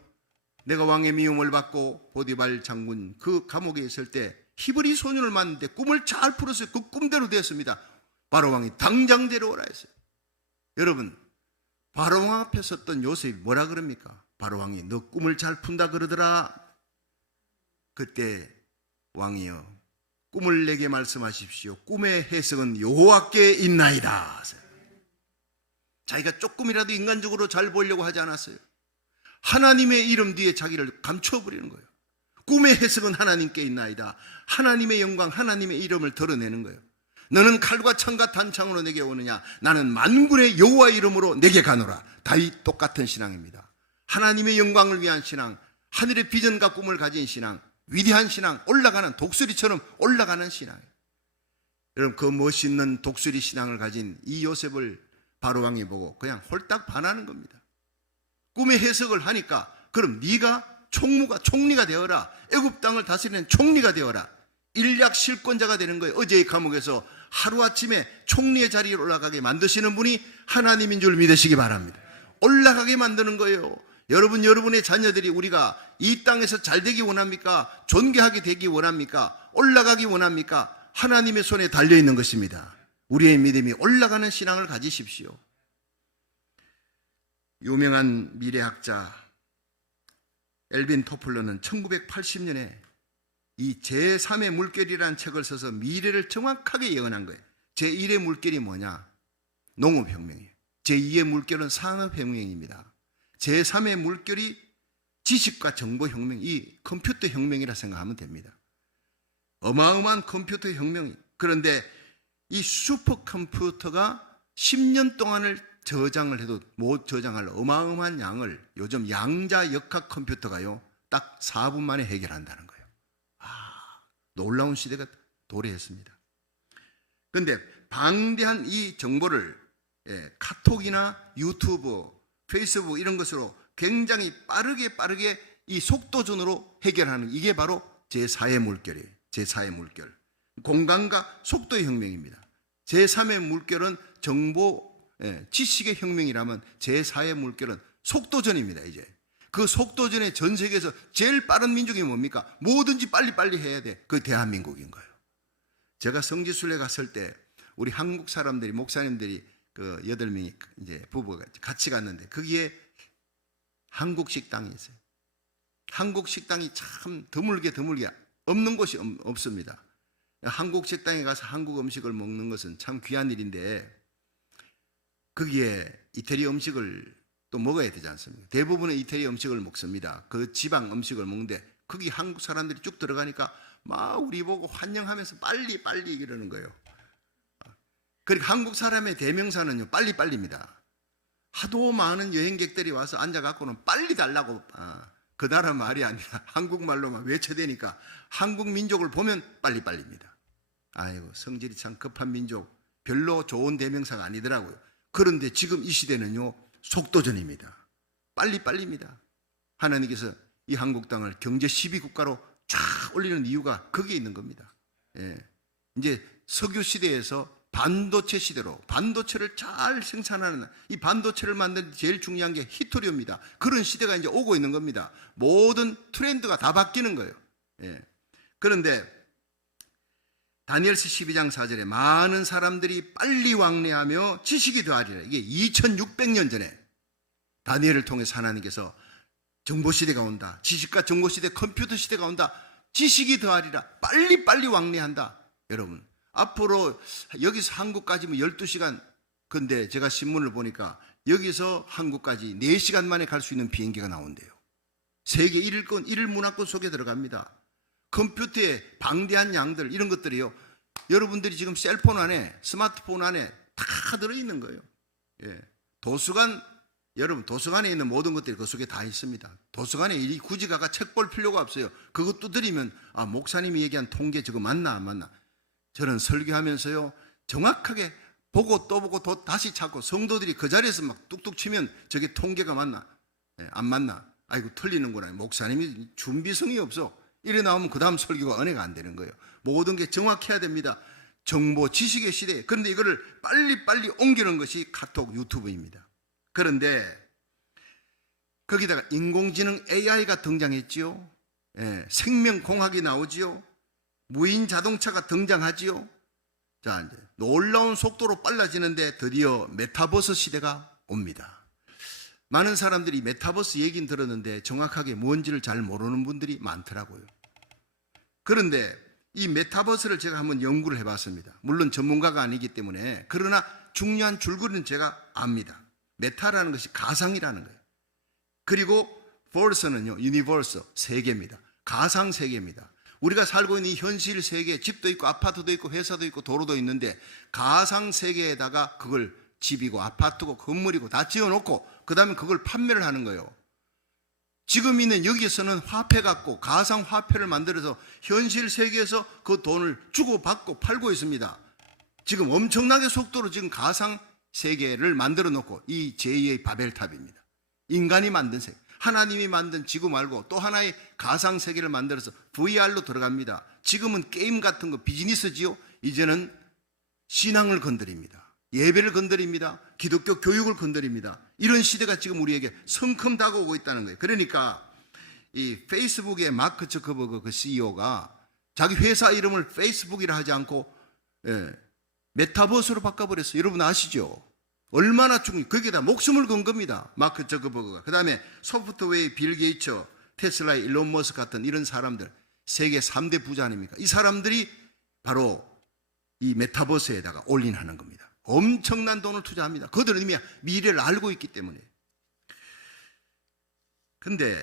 내가 왕의 미움을 받고 보디발 장군 그 감옥에 있을 때 히브리 소년을 만났는데 꿈을 잘 풀었어요. 그 꿈대로 됐습니다. 바로 왕이 당장 데려오라 했어요. 여러분, 바로 왕 앞에 섰던 요셉이 뭐라 그럽니까? 바로 왕이 너 꿈을 잘 푼다 그러더라. 그때 왕이여, 꿈을 내게 말씀하십시오. 꿈의 해석은 여호와께 있나이다. 자기가 조금이라도 인간적으로 잘 보이려고 하지 않았어요. 하나님의 이름 뒤에 자기를 감춰버리는 거예요. 꿈의 해석은 하나님께 있나이다. 하나님의 영광, 하나님의 이름을 드러내는 거예요. 너는 칼과 창과 단창으로 내게 오느냐? 나는 만군의 여호와 이름으로 내게 가노라. 다윗 똑같은 신앙입니다. 하나님의 영광을 위한 신앙, 하늘의 비전과 꿈을 가진 신앙, 위대한 신앙, 올라가는 독수리처럼 올라가는 신앙. 여러분, 그 멋있는 독수리 신앙을 가진 이 요셉을 바로왕이 보고 그냥 홀딱 반하는 겁니다. 꿈의 해석을 하니까 그럼 네가 총리가 되어라. 애굽 땅을 다스리는 총리가 되어라. 일약 실권자가 되는 거예요. 어제의 감옥에서 하루아침에 총리의 자리에 올라가게 만드시는 분이 하나님인 줄 믿으시기 바랍니다. 올라가게 만드는 거예요. 여러분, 여러분의 자녀들이 우리가 이 땅에서 잘 되기 원합니까? 존귀하게 되기 원합니까? 올라가기 원합니까? 하나님의 손에 달려있는 것입니다. 우리의 믿음이 올라가는 신앙을 가지십시오. 유명한 미래학자 엘빈 토플러는 1980년에 이 제3의 물결이라는 책을 써서 미래를 정확하게 예언한 거예요. 제1의 물결이 뭐냐? 농업혁명이에요. 제2의 물결은 산업혁명입니다. 제3의 물결이 지식과 정보혁명, 이 컴퓨터 혁명이라 생각하면 됩니다. 어마어마한 컴퓨터 혁명이. 그런데 이 슈퍼컴퓨터가 10년 동안을 저장을 해도 못 저장할 어마어마한 양을 요즘 양자 역학 컴퓨터가요 딱 4분 만에 해결한다는 거예요. 놀라운 시대가 도래했습니다. 그런데 방대한 이 정보를 카톡이나 유튜브, 페이스북 이런 것으로 굉장히 빠르게 이 속도전으로 해결하는, 이게 바로 제4의 물결이에요. 제4의 물결. 공간과 속도의 혁명입니다. 제3의 물결은 정보, 지식의 혁명이라면 제4의 물결은 속도전입니다. 이제 그 속도전에 전 세계에서 제일 빠른 민족이 뭡니까? 뭐든지 빨리빨리 해야 돼. 그 대한민국인 거예요. 제가 성지순례 갔을 때 우리 한국 사람들이, 목사님들이 그 8명이 이제 부부가 같이 갔는데 거기에 한국 식당이 있어요. 한국 식당이 참 드물게 없는 곳이 없습니다. 한국 식당에 가서 한국 음식을 먹는 것은 참 귀한 일인데 거기에 이태리 음식을 또 먹어야 되지 않습니까? 대부분은 이태리 음식을 먹습니다. 그 지방 음식을 먹는데 거기 한국 사람들이 쭉 들어가니까 막 우리 보고 환영하면서 빨리 이러는 거예요. 그러니까 한국 사람의 대명사는요 빨리입니다. 하도 많은 여행객들이 와서 앉아갖고는 빨리 달라고 그 나라 말이 아니라 한국말로만 외쳐대니까 한국 민족을 보면 빨리입니다. 아이고, 성질이 참 급한 민족, 별로 좋은 대명사가 아니더라고요. 그런데 지금 이 시대는요 속도전입니다. 빨리입니다. 하나님께서 이 한국 땅을 경제 12국가로 쫙 올리는 이유가 거기에 있는 겁니다. 이제 석유 시대에서 반도체 시대로, 반도체를 잘 생산하는, 이 반도체를 만드는 제일 중요한 게 히토리입니다. 그런 시대가 이제 오고 있는 겁니다. 모든 트렌드가 다 바뀌는 거예요. 그런데 다니엘서 12장 4절에 많은 사람들이 빨리 왕래하며 지식이 더하리라. 이게 2600년 전에 다니엘을 통해서 하나님께서 정보시대가 온다. 지식과 정보시대, 컴퓨터 시대가 온다. 지식이 더하리라. 빨리 왕래한다. 여러분, 앞으로 여기서 한국까지면 12시간, 근데 제가 신문을 보니까 여기서 한국까지 4시간 만에 갈 수 있는 비행기가 나온대요. 세계 1일 문화권 속에 들어갑니다. 컴퓨터에 방대한 양들, 이런 것들이요, 여러분들이 지금 셀폰 안에, 스마트폰 안에 다 들어있는 거예요. 예. 도서관, 여러분 도서관에 있는 모든 것들이 그 속에 다 있습니다. 도서관에 이 굳이 가가 책 볼 필요가 없어요. 그것도 드리면 아, 목사님이 얘기한 통계 저거 맞나 안 맞나. 저는 설교하면서요, 정확하게 보고 또 보고 또 다시 찾고, 성도들이 그 자리에서 막 뚝뚝 치면 저게 통계가 맞나, 예, 안 맞나, 아이고 틀리는구나, 목사님이 준비성이 없어, 이래 나오면 그 다음 설교가 은혜가 안 되는 거예요. 모든 게 정확해야 됩니다. 정보 지식의 시대에. 그런데 이거를 빨리빨리 옮기는 것이 카톡, 유튜브입니다. 그런데 거기다가 인공지능 AI가 등장했지요. 예, 생명공학이 나오지요. 무인 자동차가 등장하지요. 자, 이제 놀라운 속도로 빨라지는데 드디어 메타버스 시대가 옵니다. 많은 사람들이 메타버스 얘기는 들었는데 정확하게 뭔지를 잘 모르는 분들이 많더라고요. 그런데 이 메타버스를 제가 한번 연구를 해봤습니다. 물론 전문가가 아니기 때문에. 그러나 중요한 줄거리는 제가 압니다. 메타라는 것이 가상이라는 거예요. 그리고 버스는요, 유니버스, 세계입니다. 가상 세계입니다. 우리가 살고 있는 이 현실 세계, 집도 있고 아파트도 있고 회사도 있고 도로도 있는데, 가상 세계에다가 그걸 집이고 아파트고 건물이고 다 지어놓고 그 다음에 그걸 판매를 하는 거예요. 지금 있는 여기에서는 화폐 갖고 가상 화폐를 만들어서 현실 세계에서 그 돈을 주고받고 팔고 있습니다. 지금 엄청나게 속도로 지금 가상 세계를 만들어 놓고, 이 제2의 바벨탑입니다. 인간이 만든 세계, 하나님이 만든 지구 말고 또 하나의 가상 세계를 만들어서 VR로 들어갑니다. 지금은 게임 같은 거 비즈니스지요. 이제는 신앙을 건드립니다. 예배를 건드립니다. 기독교 교육을 건드립니다. 이런 시대가 지금 우리에게 성큼 다가오고 있다는 거예요. 그러니까 이 페이스북의 마크 저커버그 그 CEO가 자기 회사 이름을 페이스북이라 하지 않고 메타버스로 바꿔버렸어요. 여러분 아시죠? 얼마나 거기에다 목숨을 건 겁니다. 마크 저커버그가. 그 다음에 소프트웨어의 빌 게이츠, 테슬라의 일론 머스크 같은 이런 사람들, 세계 3대 부자 아닙니까? 이 사람들이 바로 이 메타버스에다가 올인하는 겁니다. 엄청난 돈을 투자합니다. 그들은 이미 미래를 알고 있기 때문에. 근데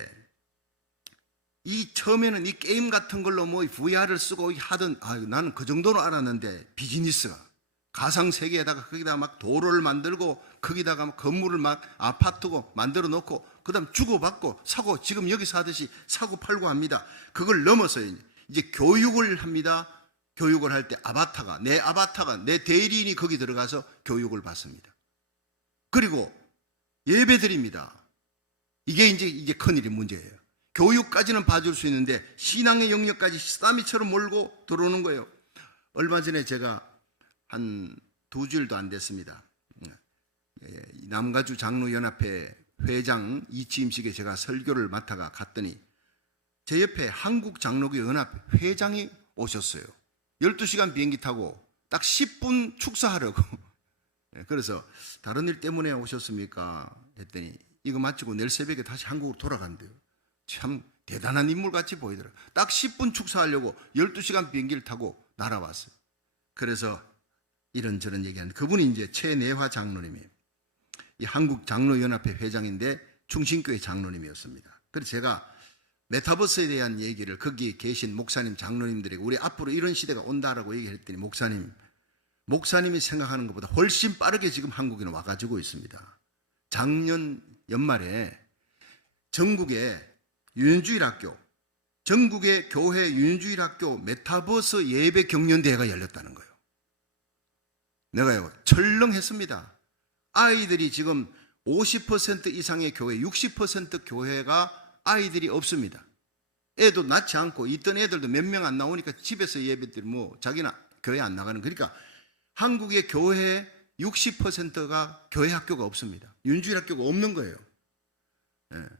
이 처음에는 이 게임 같은 걸로 뭐 VR을 쓰고 하던, 나는 그 정도로 알았는데, 비즈니스가 가상 세계에다가 거기다가 막 도로를 만들고 거기다가 막 건물을 막 아파트고 만들어 놓고 그다음 주고받고 사고, 지금 여기서 하듯이 사고 팔고 합니다. 그걸 넘어서 이제 교육을 합니다. 교육을 할 때 아바타가 내 대리인이 거기 들어가서 교육을 받습니다. 그리고 예배 드립니다. 이게 큰일이 문제예요. 교육까지는 봐줄 수 있는데 신앙의 영역까지 쓰나미처럼 몰고 들어오는 거예요. 얼마 전에 제가 한 2주일도 안 됐습니다. 남가주 장로연합회 회장 이취임식에 제가 설교를 맡아가 갔더니 제 옆에 한국장로교연합 회장이 오셨어요. 12시간 비행기 타고 딱 10분 축사하려고. 그래서 다른 일 때문에 오셨습니까? 했더니 이거 마치고 내일 새벽에 다시 한국으로 돌아간대요. 참 대단한 인물같이 보이더라고요. 딱 10분 축사하려고 12시간 비행기를 타고 날아왔어요. 그래서 이런저런 얘기하는데, 그분이 이제 최내화 장로님이에요. 이 한국장로연합회 회장인데 충신교회 장로님이었습니다. 그래서 제가 메타버스에 대한 얘기를 거기 계신 목사님, 장로님들에게 우리 앞으로 이런 시대가 온다라고 얘기했더니 목사님이 생각하는 것보다 훨씬 빠르게 지금 한국에는 와가지고 있습니다. 작년 연말에 전국의 교회 유년주일학교 메타버스 예배 경연대회가 열렸다는 거예요. 내가요 철렁했습니다. 아이들이 지금 50% 이상의 교회, 60% 교회가 아이들이 없습니다. 애도 낳지 않고 있던 애들도 몇 명 안 나오니까 집에서 예배들 자기는 교회 안 나가는. 그러니까 한국의 교회 60%가 교회 학교가 없습니다. 윤주일 학교가 없는 거예요.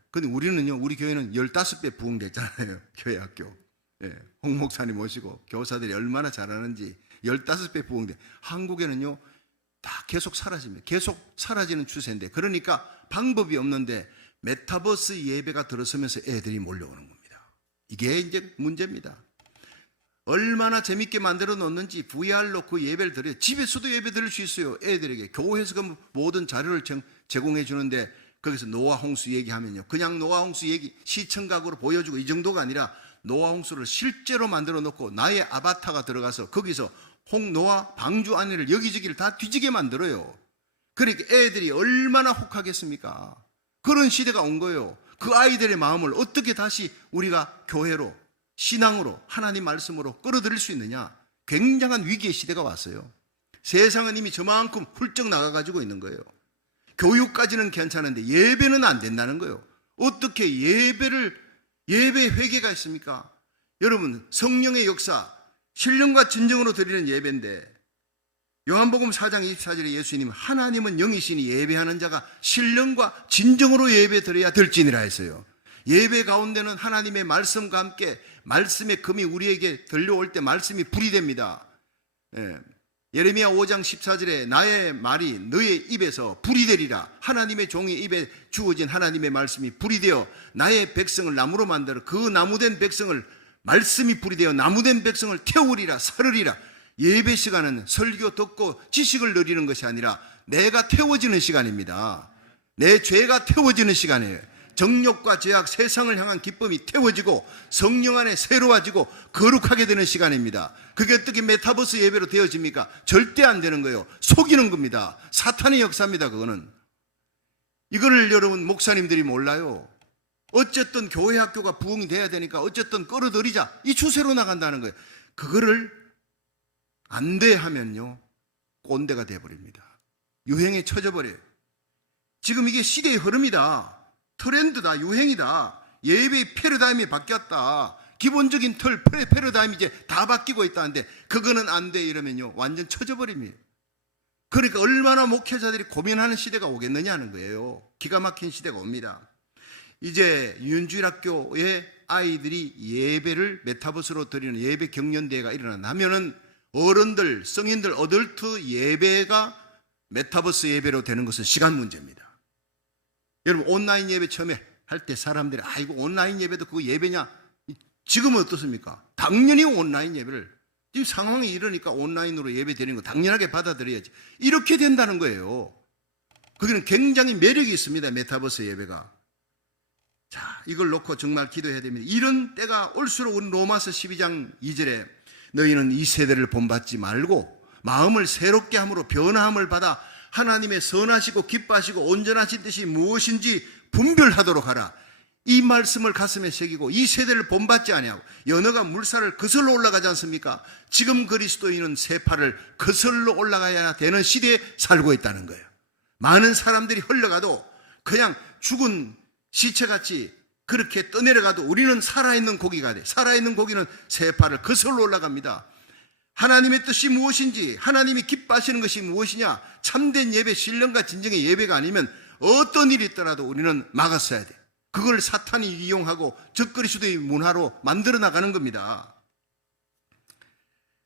근데 우리 교회는 15배 부흥됐잖아요. 교회 학교. 홍 목사님 모시고 교사들이 얼마나 잘하는지 15배 부흥돼. 한국에는요 다 계속 사라집니다. 계속 사라지는 추세인데, 그러니까 방법이 없는데 메타버스 예배가 들어서면서 애들이 몰려오는 겁니다. 이게 이제 문제입니다. 얼마나 재밌게 만들어 놓는지 VR로 그 예배를 드려요. 집에서도 예배 드릴 수 있어요. 애들에게. 교회에서 그 모든 자료를 제공해 주는데 거기서 노아 홍수 얘기하면요, 그냥 노아 홍수 얘기 시청각으로 보여주고 이 정도가 아니라 노아 홍수를 실제로 만들어 놓고 나의 아바타가 들어가서 거기서 노아 방주 안에를 여기저기를 다 뒤지게 만들어요. 그러니까 애들이 얼마나 혹하겠습니까? 그런 시대가 온 거예요. 그 아이들의 마음을 어떻게 다시 우리가 교회로, 신앙으로, 하나님 말씀으로 끌어들일 수 있느냐? 굉장한 위기의 시대가 왔어요. 세상은 이미 저만큼 훌쩍 나가가지고 있는 거예요. 교육까지는 괜찮은데 예배는 안 된다는 거예요. 어떻게 예배 회개가 있습니까? 여러분, 성령의 역사, 신령과 진정으로 드리는 예배인데, 요한복음 4장 24절에 예수님, 하나님은 영이시니 예배하는 자가 신령과 진정으로 예배 드려야 될지니라 했어요. 예배 가운데는 하나님의 말씀과 함께 말씀의 금이 우리에게 들려올 때 말씀이 불이 됩니다. 예레미야 5장 14절에 나의 말이 너의 입에서 불이 되리라. 하나님의 종의 입에 주어진 하나님의 말씀이 불이 되어 나의 백성을 나무로 만들어 그 나무된 백성을, 말씀이 불이 되어 나무된 백성을 태우리라, 사르리라. 예배 시간은 설교 듣고 지식을 누리는 것이 아니라 내가 태워지는 시간입니다. 내 죄가 태워지는 시간이에요. 정욕과 죄악, 세상을 향한 기쁨이 태워지고 성령 안에 새로워지고 거룩하게 되는 시간입니다. 그게 어떻게 메타버스 예배로 되어집니까? 절대 안 되는 거예요. 속이는 겁니다. 사탄의 역사입니다. 그거는. 이거를 여러분 목사님들이 몰라요. 어쨌든 교회 학교가 부흥이 돼야 되니까 어쨌든 끌어들이자, 이 추세로 나간다는 거예요. 그거를 안 돼 하면요, 꼰대가 돼버립니다. 유행에 처져버려요. 지금 이게 시대의 흐름이다, 트렌드다, 유행이다, 예배의 패러다임이 바뀌었다, 기본적인 패러다임이 이제 다 바뀌고 있다는데 그거는 안 돼 이러면요, 완전 처져버립니다. 그러니까 얼마나 목회자들이 고민하는 시대가 오겠느냐는 거예요. 기가 막힌 시대가 옵니다. 이제 유년주일학교의 아이들이 예배를 메타버스로 드리는 예배 경연대회가 일어나면은 어른들, 성인들, 어덜트 예배가 메타버스 예배로 되는 것은 시간 문제입니다. 여러분, 온라인 예배 처음에 할 때 사람들이 아이고 온라인 예배도 그거 예배냐? 지금은 어떻습니까? 당연히 온라인 예배를, 지금 상황이 이러니까 온라인으로 예배 드리는 거 당연하게 받아들여야지. 이렇게 된다는 거예요. 거기는 굉장히 매력이 있습니다. 메타버스 예배가. 자, 이걸 놓고 정말 기도해야 됩니다. 이런 때가 올수록 우리 로마서 12장 2절에 너희는 이 세대를 본받지 말고 마음을 새롭게 함으로 변화함을 받아 하나님의 선하시고 기뻐하시고 온전하신 뜻이 무엇인지 분별하도록 하라. 이 말씀을 가슴에 새기고 이 세대를 본받지 아니하고, 연어가 물살을 거슬러 올라가지 않습니까? 지금 그리스도인은 세파를 거슬러 올라가야 되는 시대에 살고 있다는 거예요. 많은 사람들이 흘러가도 그냥 죽은 시체같이 그렇게 떠내려가도 우리는 살아있는 고기가 돼. 살아있는 고기는 세파를 거슬러 올라갑니다. 하나님의 뜻이 무엇인지, 하나님이 기뻐하시는 것이 무엇이냐, 참된 예배, 신령과 진정의 예배가 아니면 어떤 일이 있더라도 우리는 막았어야 돼. 그걸 사탄이 이용하고 적그리스도의 문화로 만들어 나가는 겁니다.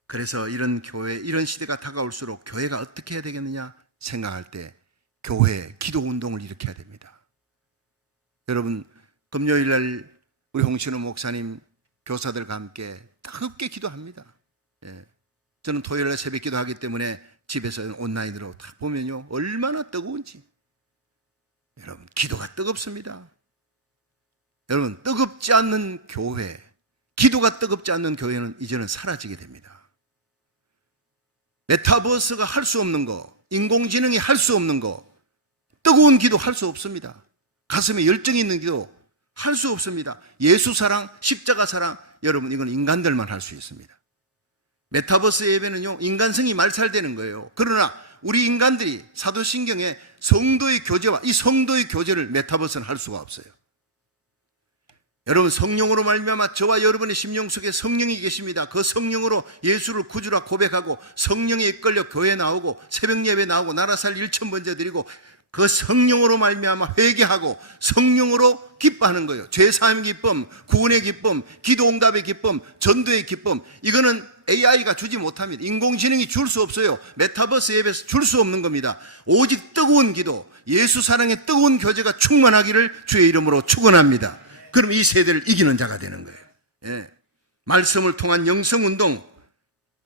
그래서 이런 교회, 이런 시대가 다가올수록 교회가 어떻게 해야 되겠느냐 생각할 때 교회 기도 운동을 일으켜야 됩니다. 여러분, 금요일날 우리 홍신호 목사님 교사들과 함께 뜨겁게 기도합니다. 저는 토요일날 새벽 기도하기 때문에 집에서 온라인으로 다 보면요, 얼마나 뜨거운지. 여러분, 기도가 뜨겁습니다. 여러분, 뜨겁지 않는 교회, 기도가 뜨겁지 않는 교회는 이제는 사라지게 됩니다. 메타버스가 할 수 없는 거, 인공지능이 할 수 없는 거, 뜨거운 기도 할 수 없습니다. 가슴에 열정이 있는 기도 할 수 없습니다. 예수 사랑, 십자가 사랑, 여러분, 이건 인간들만 할 수 있습니다. 메타버스 예배는요, 인간성이 말살되는 거예요. 그러나 우리 인간들이 사도신경에 성도의 교제와 이 성도의 교제를 메타버스는 할 수가 없어요. 여러분, 성령으로 말미암아 저와 여러분의 심령 속에 성령이 계십니다. 그 성령으로 예수를 구주라 고백하고 성령에 이끌려 교회 나오고 새벽 예배 나오고 나라살 1,000번째 드리고 그 성령으로 말미암아 회개하고 성령으로 기뻐하는 거예요. 죄사함의 기쁨, 구원의 기쁨, 기도응답의 기쁨, 전도의 기쁨, 이거는 AI가 주지 못합니다. 인공지능이 줄 수 없어요. 메타버스 앱에서 줄 수 없는 겁니다. 오직 뜨거운 기도, 예수 사랑의 뜨거운 교제가 충만하기를 주의 이름으로 축원합니다. 그럼 이 세대를 이기는 자가 되는 거예요. 예. 말씀을 통한 영성운동,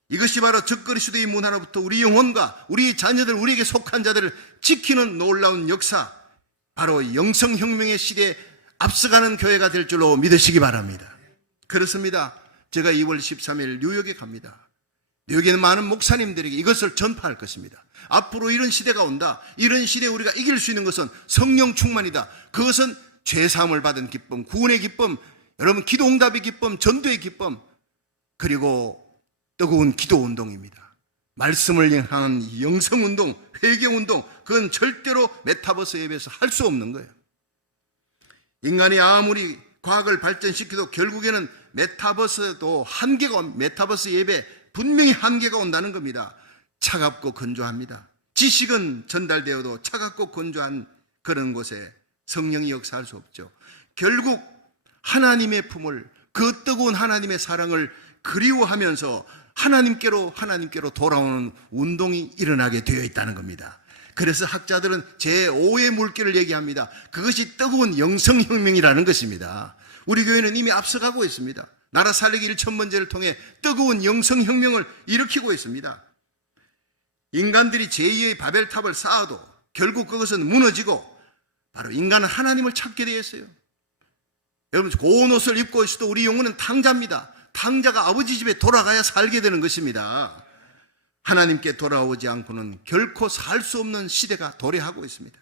이것이 바로 적그리스도의 문화로부터 우리 영혼과 우리 자녀들, 우리에게 속한 자들을 지키는 놀라운 역사, 바로 영성혁명의 시대에 앞서가는 교회가 될 줄로 믿으시기 바랍니다. 그렇습니다. 제가 2월 13일 뉴욕에 갑니다. 뉴욕에는 많은 목사님들에게 이것을 전파할 것입니다. 앞으로 이런 시대가 온다. 이런 시대에 우리가 이길 수 있는 것은 성령 충만이다. 그것은 죄사함을 받은 기쁨, 구원의 기쁨, 여러분 기도응답의 기쁨, 전도의 기쁨, 그리고 뜨거운 기도운동입니다. 말씀을 향한 영성운동, 회개운동, 그건 절대로 메타버스 앱에서 할 수 없는 거예요. 인간이 아무리 과학을 발전시켜도 결국에는 메타버스도 메타버스 앱에 분명히 한계가 온다는 겁니다. 차갑고 건조합니다. 지식은 전달되어도 차갑고 건조한 그런 곳에 성령이 역사할 수 없죠. 결국 하나님의 품을, 그 뜨거운 하나님의 사랑을 그리워하면서 하나님께로 돌아오는 운동이 일어나게 되어 있다는 겁니다. 그래서 학자들은 제5의 물결을 얘기합니다. 그것이 뜨거운 영성혁명이라는 것입니다. 우리 교회는 이미 앞서가고 있습니다. 나라 살리기 1,000번제를 통해 뜨거운 영성혁명을 일으키고 있습니다. 인간들이 제2의 바벨탑을 쌓아도 결국 그것은 무너지고 바로 인간은 하나님을 찾게 되었어요. 여러분, 고운 옷을 입고 있어도 우리 영혼은 탕자입니다. 탕자가 아버지 집에 돌아가야 살게 되는 것입니다. 하나님께 돌아오지 않고는 결코 살 수 없는 시대가 도래하고 있습니다.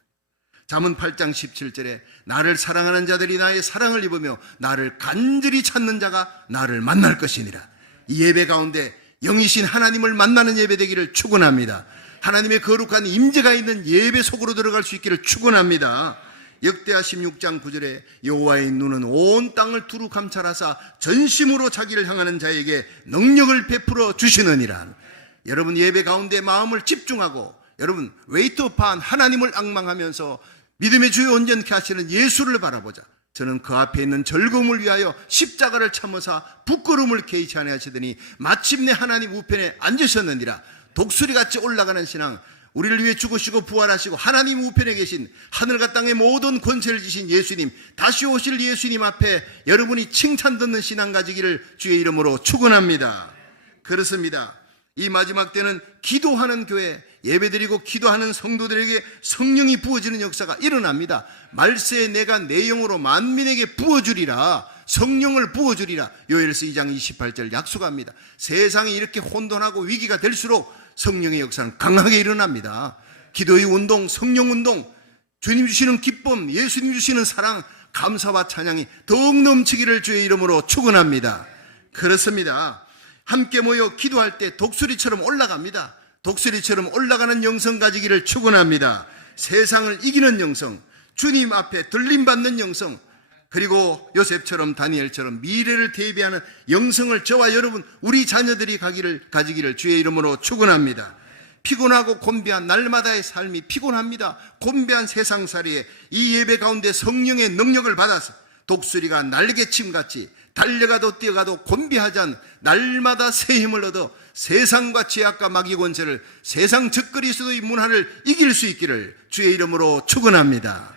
잠언 8장 17절에 나를 사랑하는 자들이 나의 사랑을 입으며 나를 간절히 찾는 자가 나를 만날 것이니라. 이 예배 가운데 영이신 하나님을 만나는 예배 되기를 축원합니다. 하나님의 거룩한 임재가 있는 예배 속으로 들어갈 수 있기를 축원합니다. 역대하 16장 9절에 여호와의 눈은 온 땅을 두루 감찰하사 전심으로 자기를 향하는 자에게 능력을 베풀어 주시느니라. 여러분 예배 가운데 마음을 집중하고 여러분 웨이트업한 하나님을 앙망하면서 믿음의 주여 온전케 하시는 예수를 바라보자. 저는 그 앞에 있는 즐거움을 위하여 십자가를 참으사 부끄러움을 개의치 아니하시더니 마침내 하나님 우편에 앉으셨느니라. 독수리같이 올라가는 신앙, 우리를 위해 죽으시고 부활하시고 하나님 우편에 계신 하늘과 땅의 모든 권세를 지신 예수님, 다시 오실 예수님 앞에 여러분이 칭찬 듣는 신앙 가지기를 주의 이름으로 축원합니다. 그렇습니다. 이 마지막 때는 기도하는 교회, 예배드리고 기도하는 성도들에게 성령이 부어지는 역사가 일어납니다. 말세에 내가 내 영으로 만민에게 부어주리라, 성령을 부어주리라. 요엘서 2장 28절 약속합니다. 세상이 이렇게 혼돈하고 위기가 될수록 성령의 역사는 강하게 일어납니다. 기도의 운동, 성령 운동, 주님 주시는 기쁨, 예수님 주시는 사랑, 감사와 찬양이 더욱 넘치기를 주의 이름으로 축원합니다. 그렇습니다. 함께 모여 기도할 때 독수리처럼 올라갑니다. 독수리처럼 올라가는 영성 가지기를 축원합니다. 세상을 이기는 영성, 주님 앞에 들림받는 영성, 그리고 요셉처럼 다니엘처럼 미래를 대비하는 영성을 저와 여러분, 우리 자녀들이 가지기를 주의 이름으로 축원합니다. 피곤하고 곤비한 날마다의 삶이 피곤합니다. 곤비한 세상살이에 이 예배 가운데 성령의 능력을 받아서 독수리가 날개침같이 달려가도 뛰어가도 곤비하지 않은 날마다 새 힘을 얻어 세상과 죄악과 마귀 권세를, 세상 적그리스도의 문화를 이길 수 있기를 주의 이름으로 축원합니다.